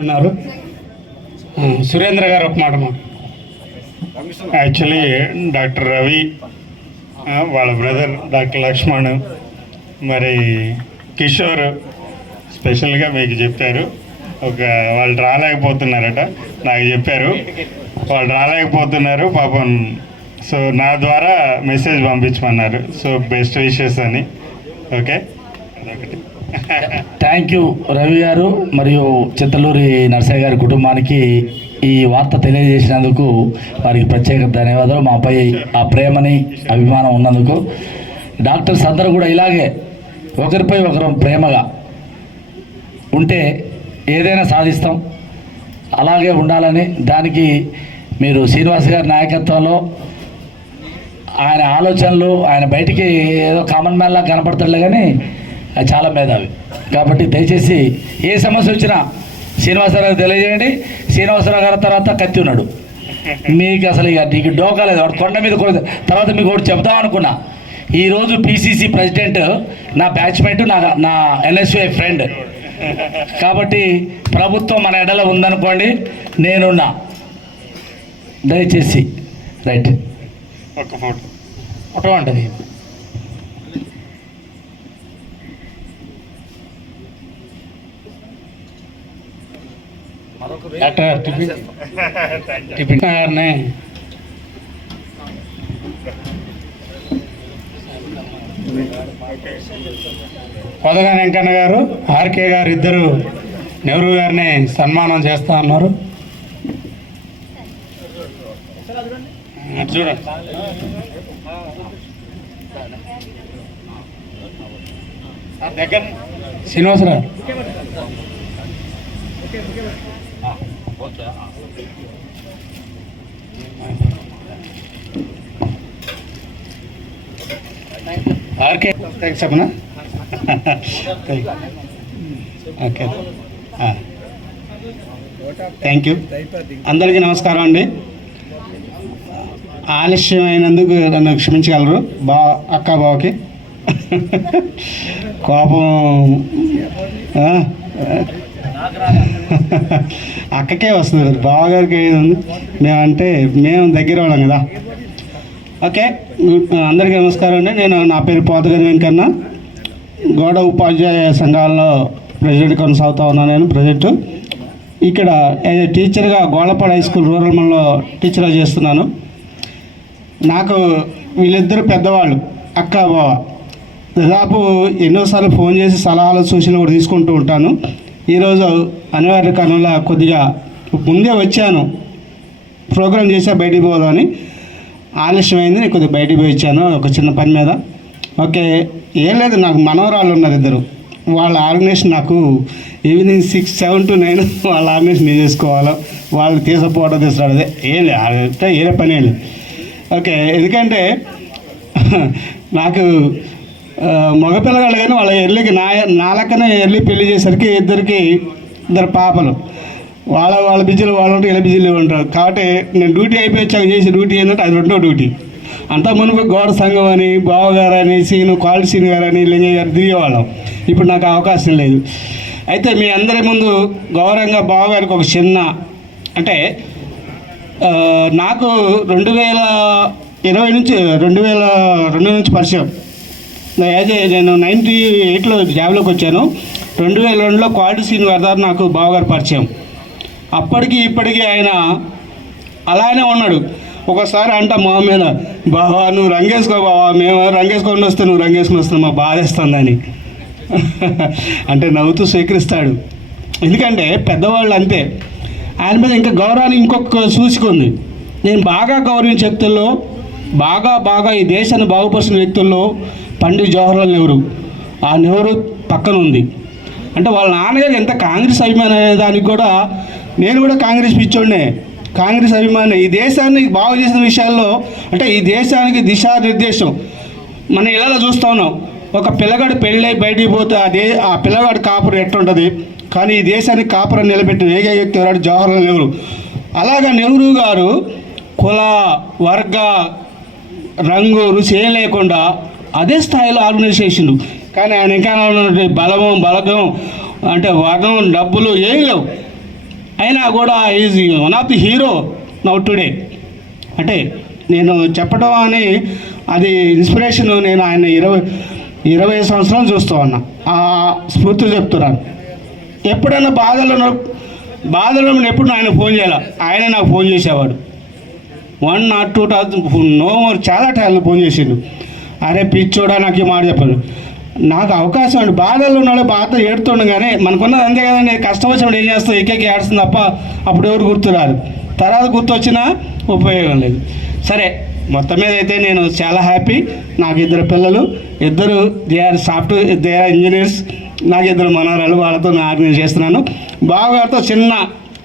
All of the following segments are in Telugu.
ఉన్నారు. సురేంద్ర గారు ఒక మాట యాక్చువల్లీ డాక్టర్ రవి వాళ్ళ బ్రదర్ డాక్టర్ లక్ష్మణ్ మరి కిషోర్ స్పెషల్గా మీకు చెప్పారు. ఒక వాళ్ళు రాలేకపోతున్నారట నాకు చెప్పారు. వాళ్ళు రాలేకపోతున్నారు పాపం. సో నా ద్వారా మెసేజ్ పంపించమన్నారు. సో బెస్ట్ విషెస్ అని. ఓకే? అదొకటి. థ్యాంక్ యూ రవి గారు మరియు చిత్తలూరి నర్సయ్య గారి కుటుంబానికి ఈ వార్త తెలియజేసినందుకు వారికి ప్రత్యేక ధన్యవాదాలు. మాపై ఆ ప్రేమని అభిమానం ఉన్నందుకు డాక్టర్స్ అందరూ కూడా ఇలాగే ఒకరిపై ఒకరు ప్రేమగా ఉంటే ఏదైనా సాధిస్తాం. అలాగే ఉండాలని దానికి మీరు శ్రీనివాస్ గారి నాయకత్వంలో ఆయన ఆలోచనలు ఆయన బయటికి ఏదో కామన్ మ్యాన్లా కనపడతాడులే కానీ చాలా మేధావి. కాబట్టి దయచేసి ఏ సమస్య వచ్చినా శ్రీనివాసరావు తెలియజేయండి. శ్రీనివాసరావు గారి తర్వాత కత్తి ఉన్నాడు. మీకు అసలు ఇక నీకు డోకాలేదు వాడు కొండ మీద తర్వాత మీకు ఒకటి చెప్దాం అనుకున్నా. ఈరోజు పిసిసి ప్రెసిడెంట్ నా బ్యాచ్మేట్ నా నా ఎన్ఎస్ఏ ఫ్రెండ్ కాబట్టి ప్రభుత్వం మన ఎడల ఉందనుకోండి నేనున్నా. దయచేసి రైట్. ఒక ఫోటో. ఫోటో ఉంటుంది డాక్టర్ టిఫిన్ టిఫిన్ గారిని పొదగా వెంకన్న గారు ఆర్కే గారు ఇద్దరు నెహ్రూ గారిని సన్మానం చేస్తా ఉన్నారు. చూడండి దగ్గర. శ్రీనివాసరావు. ఆర్కే. థ్యాంక్స్ చెప్పనా ఓకే థ్యాంక్ యూ అందరికీ నమస్కారం అండి. ఆలస్యమైనందుకు నన్ను క్షమించగలరు బా అక్క బావకి. కోపం పక్కకే అక్కకే వస్తుంది బావగారికి ఏది ఉంది? అంటే మేము దగ్గర వాళ్ళం కదా. ఓకే అందరికీ నమస్కారం అండి. నేను నా పేరు పోతగారి వెంకన్న. గోడ ఉపాధ్యాయ సంఘాల్లో ప్రెసిడెంట్ కొనసాగుతా ఉన్నాను నేను ప్రజెంట్ ఇక్కడ టీచర్గా గోళ్ళపాడు హై స్కూల్ రూరల్ మండలంలో టీచర్గా చేస్తున్నాను. నాకు వీళ్ళిద్దరు పెద్దవాళ్ళు అక్క బావ. దాదాపు ఎన్నోసార్లు ఫోన్ చేసి సలహాలు సూచనలు కూడా తీసుకుంటూ ఉంటాను. ఈరోజు అనివార్య కారణంలో కొద్దిగా ముందే వచ్చాను. ప్రోగ్రామ్ చేసా బయటికి పోదామని ఆలస్యమైంది నేను కొద్దిగా బయటికి పోయి వచ్చాను ఒక చిన్న పని మీద. ఓకే ఏం లేదు నాకు మనవరాళ్ళు ఉన్నారు ఇద్దరు. వాళ్ళ ఆర్గనైజేషన్ నాకు evening six seven to nine వాళ్ళ ఆర్గనైజేషన్ నేను చేసుకోవాలో వాళ్ళు తీసుకుపోవడం తీసుకురావడం అదే ఏం లేదు అంటే పని లేదు. ఓకే ఎందుకంటే నాకు ఆ, మగపిల్లగాళ్ళు కానీ వాళ్ళ ఎర్లీకి నా నాలకనే ఎర్లీ పెళ్ళి చేసరికి ఇద్దరికి ఇద్దరు పాపలు. వాళ్ళ వాళ్ళ బిజీలు వాళ్ళు ఉంటారు ఇలా బిజీలు ఉంటారు కాబట్టి నేను డ్యూటీ అయిపోయి వచ్చాక చేసి డ్యూటీ ఏంటంటే అది రెండో డ్యూటీ. అంతా మునుపు గౌడ సంఘం అని బావగారు అని సీను క్వాలిటీ సీను గారు అని లింగయ్య గారు తిరిగేవాళ్ళం. ఇప్పుడు నాకు అవకాశం లేదు. అయితే మీ అందరి ముందు గౌరవంగా బావగారికి ఒక చిన్న అంటే నాకు రెండు వేల ఇరవై నుంచి రెండు వేల రెండు నుంచి పరిచయం. అదే నేను నైంటీ ఎయిట్లో జాబ్లోకి వచ్చాను. రెండు వేల రెండులో క్వాలిటీ సీన్ గారి నాకు బావగారు పరిచయం. అప్పటికి ఇప్పటికీ ఆయన అలానే ఉన్నాడు. ఒకసారి అంట మా మీద బావా నువ్వు రంగేసుకో బావా మేము రంగేసుకొని వస్తే నువ్వు రంగేసుకొని వస్తే మా బాధేస్తుందని అంటే నవ్వుతూ స్వీకరిస్తాడు. ఎందుకంటే పెద్దవాళ్ళు అంతే. ఆయన మీద ఇంకా గౌరవాన్ని ఇంకొక చూసుకుంది నేను బాగా గౌరవించే వ్యక్తుల్లో బాగా బాగా ఈ దేశాన్ని బాగుపరిచిన వ్యక్తుల్లో పండిత్ జవహర్లాల్ నెహ్రూ. ఆ నెహ్రూ పక్కన ఉంది అంటే వాళ్ళ నాన్నగారు ఎంత కాంగ్రెస్ అభిమాని అనే దానికి కూడా నేను కూడా కాంగ్రెస్ పిచ్చోడినే. కాంగ్రెస్ అభిమాని. ఈ దేశాన్ని బాగు చేసిన విషయాల్లో అంటే ఈ దేశానికి దిశానిర్దేశం. మనం ఇళ్ళలో చూస్తా ఉన్నాం. ఒక పిల్లగాడు పెళ్ళై బయటికి పోతే ఆ దే ఆ పిల్లగాడు కాపురం ఎట్లుంటుంది? కానీ ఈ దేశానికి కాపురం నిలబెట్టిన ఏకైక వ్యక్తి ఎవరాడు జవహర్లాల్ నెహ్రూ. అలాగా నెహ్రూ గారు కుల వర్గ రంగు రుచి ఏం లేకుండా అదే స్థాయిలో ఆర్గనైజ్ చేసిండు కానీ ఆయన ఇంకా ఉన్నటువంటి బలము బలగం అంటే వర్గం డబ్బులు ఏం లేవు. అయినా కూడా is one of the hero now today అంటే నేను చెప్పడం అని అది ఇన్స్పిరేషన్ నేను ఆయన ఇరవై ఇరవై సంవత్సరాలు చూస్తూ ఉన్నా. ఆ స్ఫూర్తి చెప్తున్నాను. ఎప్పుడైనా బాధలను బాధలో ఎప్పుడు ఆయన ఫోన్ చేయాలి? ఆయన నాకు ఫోన్ చేసేవాడు. వన్ నాట్ టూ నో చాలా టైంలో ఫోన్ చేసిండు. అరే పిచ్చోడా నాకు ఈ మాట చెప్పాడు నాకు అవకాశం అండి. బాధల్లో ఉన్నాడు బాధ ఏడుతుండగానే కానీ మనకున్నది అంతే కదండి. కష్టం వచ్చినప్పుడు ఏం చేస్తాం ఎక్కేకి ఏడుస్తుంది తప్ప అప్పుడు ఎవరు గుర్తురారు. తర్వాత గుర్తొచ్చినా ఉపయోగం లేదు. సరే మొత్తం మీద అయితే నేను చాలా హ్యాపీ నాకు ఇద్దరు పిల్లలు ఇద్దరు they are software they are engineers నాకు ఇద్దరు మనవరాలు వాళ్ళతో నేను ఆర్గనైజ్ చేస్తున్నాను. బావగారితో చిన్న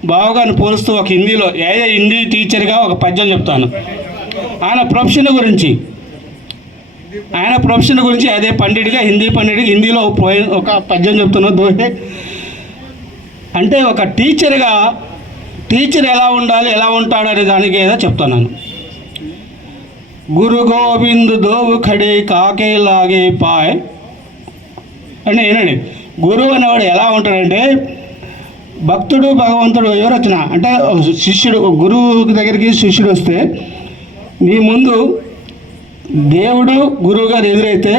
బావగారిని పోలుస్తూ ఒక హిందీలో ఏ హిందీ టీచర్గా ఒక పద్యం చెప్తాను. ఆయన ప్రొఫెషన్ గురించి. ఆయన ప్రొఫెషన్ గురించి అదే పండిట్గా హిందీ పండిట్గా హిందీలో ఒక పద్యం చెప్తున్నా దోహే. అంటే ఒక టీచర్గా టీచర్ ఎలా ఉండాలి ఎలా ఉంటాడు అనే దానికి ఏదో చెప్తున్నాను గురు గోవింద్ దోవు ఖడే కాకే లాగే పాయ్. అంటే ఏనండి గురువు అనేవాడు ఎలా ఉంటాడంటే భక్తుడు భగవంతుడు ఎవరు వచ్చినా అంటే శిష్యుడు గురువు దగ్గరికి శిష్యుడు వస్తే నీ ముందు దేవుడు గురువు గారు ఎదురైతే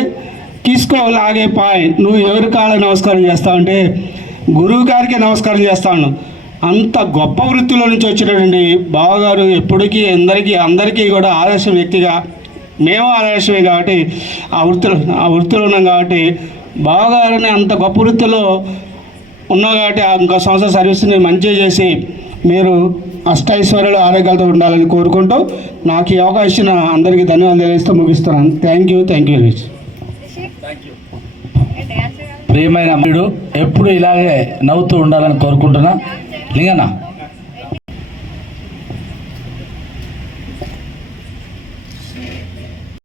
తీసుకోలాగే పాయ్. నువ్వు ఎవరి కాళ్ళ నమస్కారం చేస్తావు అంటే గురువు గారికి నమస్కారం చేస్తాను అంత గొప్ప వృత్తిలో నుంచి వచ్చినటువంటి బావగారు ఎప్పటికీ అందరికీ అందరికీ కూడా ఆదర్శ వ్యక్తిగా మేము ఆదర్శమే కాబట్టి ఆ వృత్తిలో ఆ వృత్తిలో ఉన్నాం కాబట్టి బావగారిని అంత గొప్ప వృత్తిలో ఉన్నావు కాబట్టి ఆ ఇంకో సంవత్సరం సర్వీస్ని మంచిగా చేసి మీరు అష్టైశ్వర్యాలు ఆరోగ్యాలతో ఉండాలని కోరుకుంటూ నాకు ఈ అవకాశం ఇచ్చిన అందరికీ ధన్యవాదాలు తెలియజేస్తూ ముగిస్తున్నాను. Thank you thank you very much ప్రియమైన అమ్ముడు ఎప్పుడు ఇలాగే నవ్వుతూ ఉండాలని కోరుకుంటున్నా. లింగనా